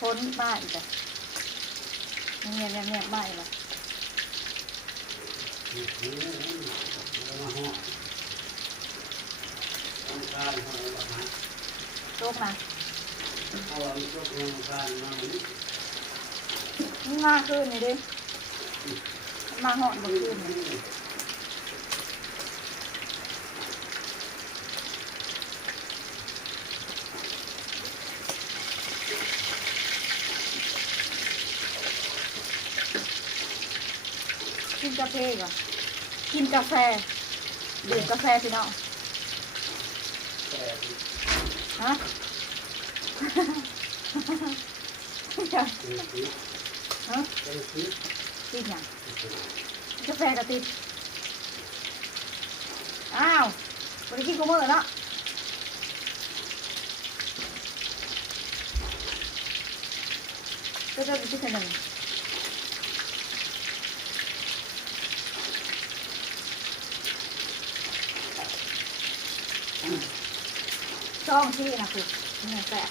พ้นบ้าอีกอ่ะเงียบบ้าอีกแล้วโรคนะมาขึ้นนี่ดิมาเหาะบนขึ้นกินกาแฟก่อนกินกาแฟดื่มกาแฟสิน้องฮะฮะติดยังกาแฟก็ติดอ้าวบริกินกูมือเนาะก็จะไปที่ไหนช่องที่นะคือนี่แสบ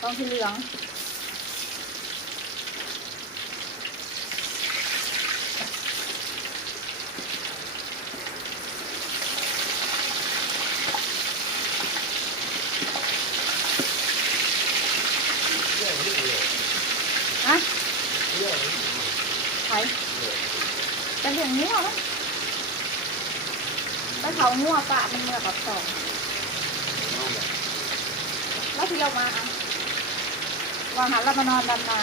ช่องที่เหลืองฮะไปจะเลี้ยงงัวมั้ยไปเขางัวปะมันเมื่อกับสองแล้วที่เรามาวางหันเรามานอนดำนา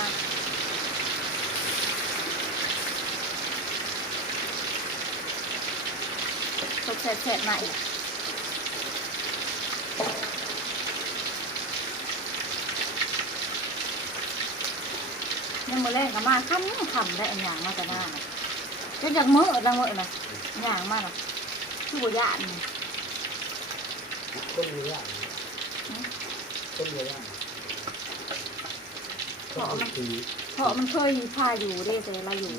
ตกแฉะๆมาอีกยังมาเล่นกับมาค่ำได้อันอย่างมาแต่หน้าน่ะจะจากมื้อละมื้อน่ะอย่างมากน่ะคือบ่ยานต้นเยอะต้นเยอะเพราะมันเคยพาอยู่ได้แต่เราอยู่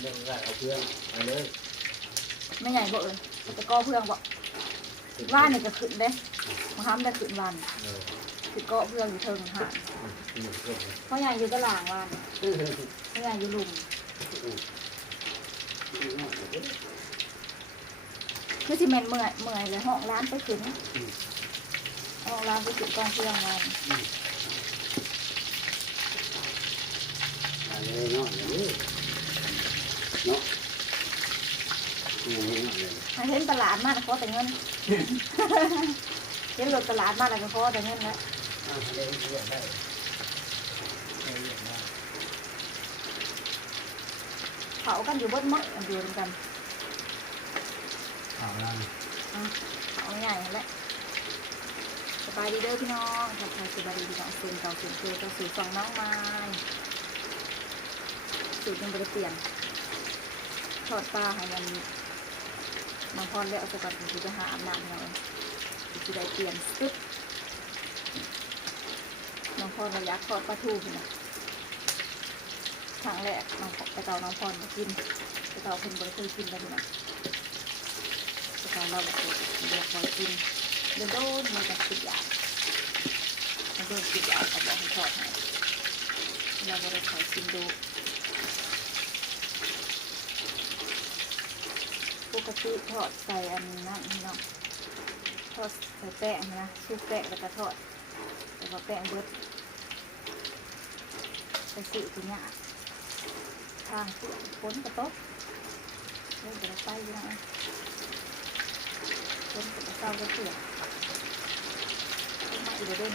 เรื่องแรกเอาเพื่อนไปเลยไม่ใหญ่บ่เลยแต่ก็เพื่อนบ่ว่านนี่ก็ขึ้นเด้มาทำได้ขึ้นวันคือก็เพื่อนอยู่เทิงหาเพราะใหญ่อยู่ตลาดวันเพราะใหญ่อยู่ลุมคือที่เมนเมื่อยเลยห้องร้านไปขึ้นห้องร้านไปขึ้นกองเพื่อนวันอะไรเนาะเนาะเห็นตลาดมากเพราะแต่เงินเห็นรถตลาดมากเลยเพราะแต่เงินแล้วเผากันอยู่บนมะอยู่กันเอาละเอาใหญ่แล้วสบายดีเด้อพี่น้องทักทายสบายดีพี่น้องสูงเก่าสูงเกลือก็สูงฟังน้องไม้สูตรยังไม่ได้เปลี่ยนทอดปลาให้มันบางพรได้เอาสกัดถึงจะหาอาบน้ำเลยจะได้เปลี่ยนซึ๊บบางพรระยะทอดปลาทูนะครั้งแรกน้องไปเตาน้องพรมากินไปเตาคนบริเคยกินแล้วนะไปเตาเราแบบเดี๋ยวคอยกินเดี๋ยวโดนมันจะติดยามันโดนติดยาเขาบอกให้ทอดให้เราบริคอยกินดูปกติทอดใส่อันนั้นเนาะทอดใส่แป้งนะซุปแป้งแล้วก็ทอดแล้วก็แป้งเบิดใส่สีตัวเนี้ยทางฝนกระตกเล่นกระไปยังไงฝนกระเต้ากระเสือกมาอีกเด้ง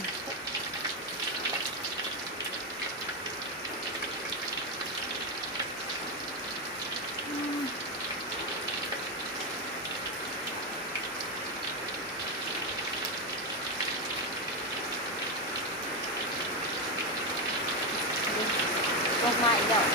ลงมาอีกแล้ว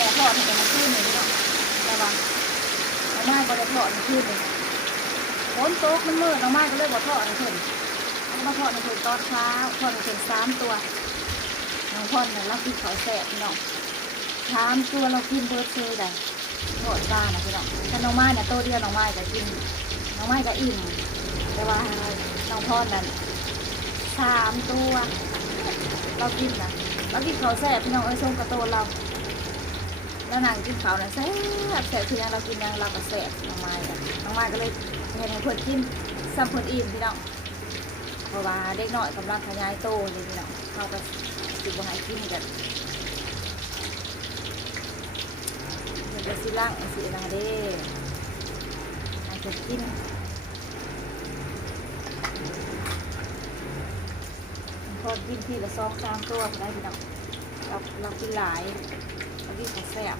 ม่ทอดให้กันมาขึ้นเลยเนาะแต่ว่าเอาไม้ก็ได้ทอดมาขึ้นเลยฝนตกมันมืดเอาไม้ก็เลยบ่ทอดให้เพิ่นเอามาทอดให้เพิ่นตอนเช้าทอดให้เพิ่น3 ตัวน้องพ่อนน่ะเรากินข้าวแซ่บพี่น้อง3 ตัวเรากินเบิดเลยได้ทอดปลานะพี่น้องถ้าน้องไม้น่ะตัวเดียวน้องไม้ก็กินน้องไม้ก็อิ่มแต่ว่าน้องพ่อนนั่น3 ตัวเรากินนะเรากินข้าวแซ่บพี่น้องส้มกระโตนเราแล้วนางกินข้าวน่ะแซ่บแซ่บคือยังเรากินยังเราก็แซ่บน้องไม้ก็เลยเห็นให้เพิ่นกินซ้ำเพิ่นอิ่มพี่น้องเพราะว่าเด็กน้อยกำลังขยายโตเลยพี่น้องเขาก็สิบ่ให้กินกันเดี๋ยวสิล้างสินะเด้ให้เพิ่นกินพอกินทีละ2-3 ตัวได้พี่น้องเรากินหลายเรากินข้าวแซ่บ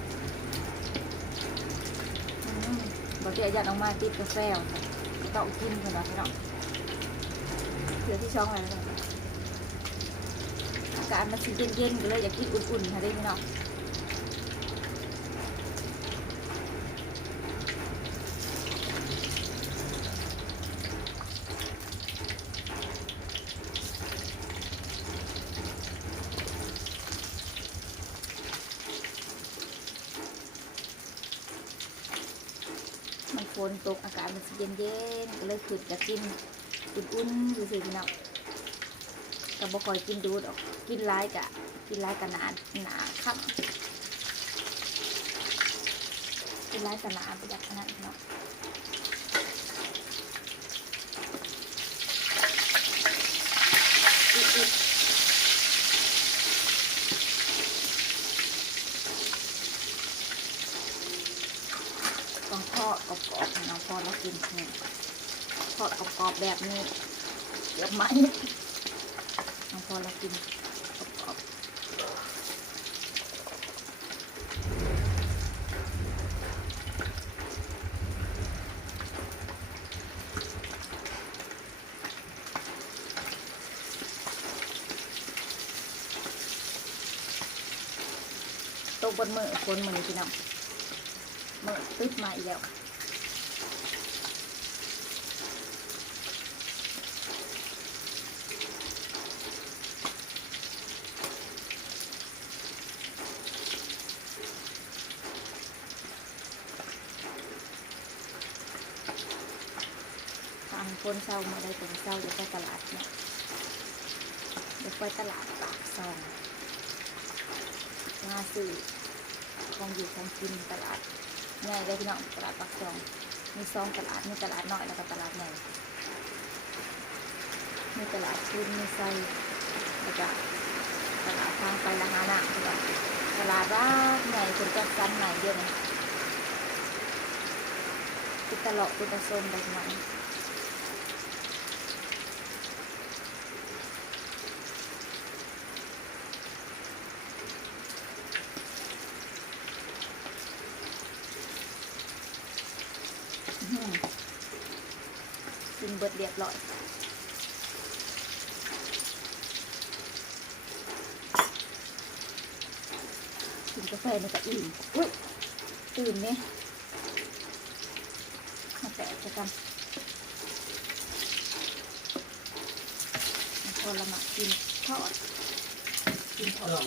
บอกที่อาจารย์ออกมาติดกาแฟต้องกินกันนะพี่น้องเสือที่ช่องอะไรนะอากาศมันสีเย็นๆก็เลยอยากกินอุ่นๆค่ะได้พี่น้องฝนตกอากาศมันเย็นๆก็เลยขึ้นจะกินอุ่นๆดูสิพี่น้องก็บ่ค่อยกินดูดออกกินร้ายกะหนาค่ำกินร้ายกะหนาไปจากนั้นพี่น้องต้องทอดกรอบๆน้องพอแล้วกินนี่ทอดกรอบๆแบบนี้เดี๋ยวไหมน้องพอแล้วกินกรอบๆตกบนมือคนมือนี่พี่น้องมือติดมาอีกแล้วคนเศร้ามาได้ถึงเศร้าจะไปตลาดเนี่ยจะไปตลาดปากซองมาซื้อของอยู่ของกินตลาดง่ายเลยพี่น้องตลาดปากซองมี2 ตลาดมีตลาดน้อยแล้วก็ตลาดใหญ่มีตลาดชุนมีไซแล้วก็ตลาดทางไปละหาหนักตลาดว่าใหญ่คนจัดสรรใหญ่เยอะนะติดตลอดติดตะโซนได้ไหมกินเบิดเรียบร้อยกินกาแฟมันก็อิ่มอุ้ยตื่นเนี่ยมาแตะจะกันพอละหมาดกินทอดกินทอดเนาะ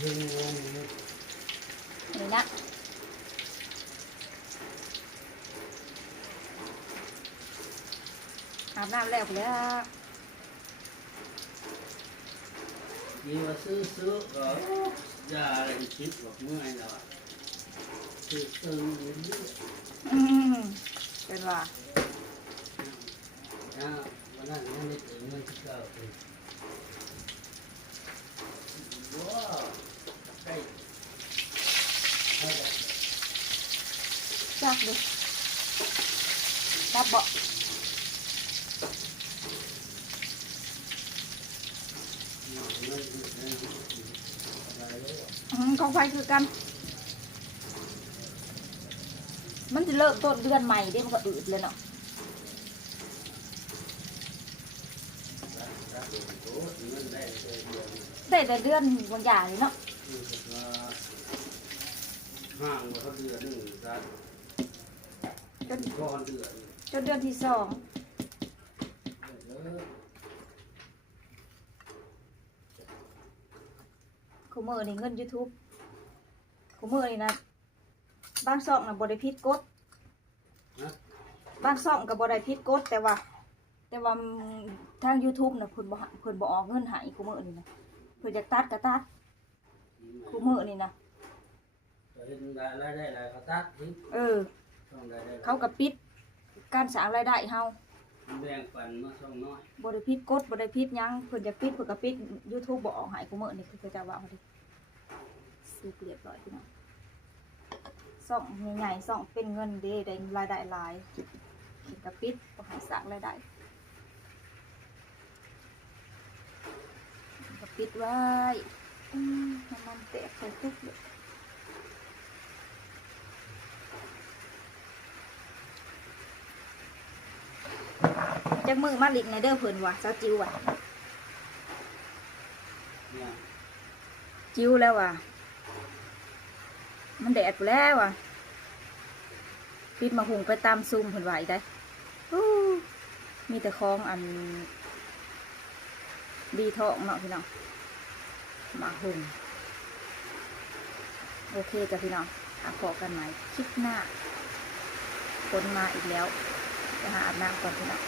นี่นะอาบน้ำแล้วแล้วยี่ว่าซื้อก็ยาอะไรคิดบอกเมื่อไงล่ะซื้อเป็นว่าวันนั้นยังไม่ถึงเงินที่เก่าเลยว้าวใกล้จักดิจับเบาะของไฟคือกันมันจะเริ่มต้นเดือนใหม่ได้มันก็อืดเลยเนาะ ได้แต่เดือนบางอย่างเลยเนาะ คือว่าห้างว่าเขาเดือนหนึ่งกัน จน ก้อนเดือน จนเดือนที่2คุมือนี่เงิน YouTube คุมือนี่นะบางซ่องน่ะบ่ได้ผิดกฎ นะ บางซ่องก็บ่ได้ผิดกฎแต่ว่าทาง YouTube น่ะเพิ่นบ่ออกเงินให้คุมือนี่นะเพิ่นอยากตัดก็ตัดคุมือนี่นะ เห็นรายได้รายเขาตัดทิ้ง ต้องรายได้ เขาก็ปิดการสร้างรายได้เฮา แบ่งปันมาช่องน้อย บ่ได้ผิดกฎบ่ได้ผิดหยังเพิ่นอยากปิดเพิ่นก็ปิด YouTube บ่ออกให้คุมือนี่คือเขาจะว่าเอาดิสิเรียบร้อยพี่น้องซ่องใหญ่ๆซ่องเป็นเงินเด้ได้รายได้หลายเพิ่นก็ปิดบ่ให้สร้างรายได้เพิ่นก็ปิดไว้น้ำมันแตกใส่ตุ๊กเลยจักมือมาลิกในเด้อเพิ่นว่ะเจ้าจิ๋วว่ะ เนี่ย จิ๋วแล้วว่ะมันแดดไปแล้วว่ะปิดมาหุงไปตามซุ่มเพิ่นไหวได้อู้มีแต่ของอันดีทองเนาะพี่น้องมาหุงโอเคจ้ะพี่น้องพบกันใหม่คลิปหน้าฝนมาอีกแล้วจะหาอาบน้ำก่อนพี่น้อง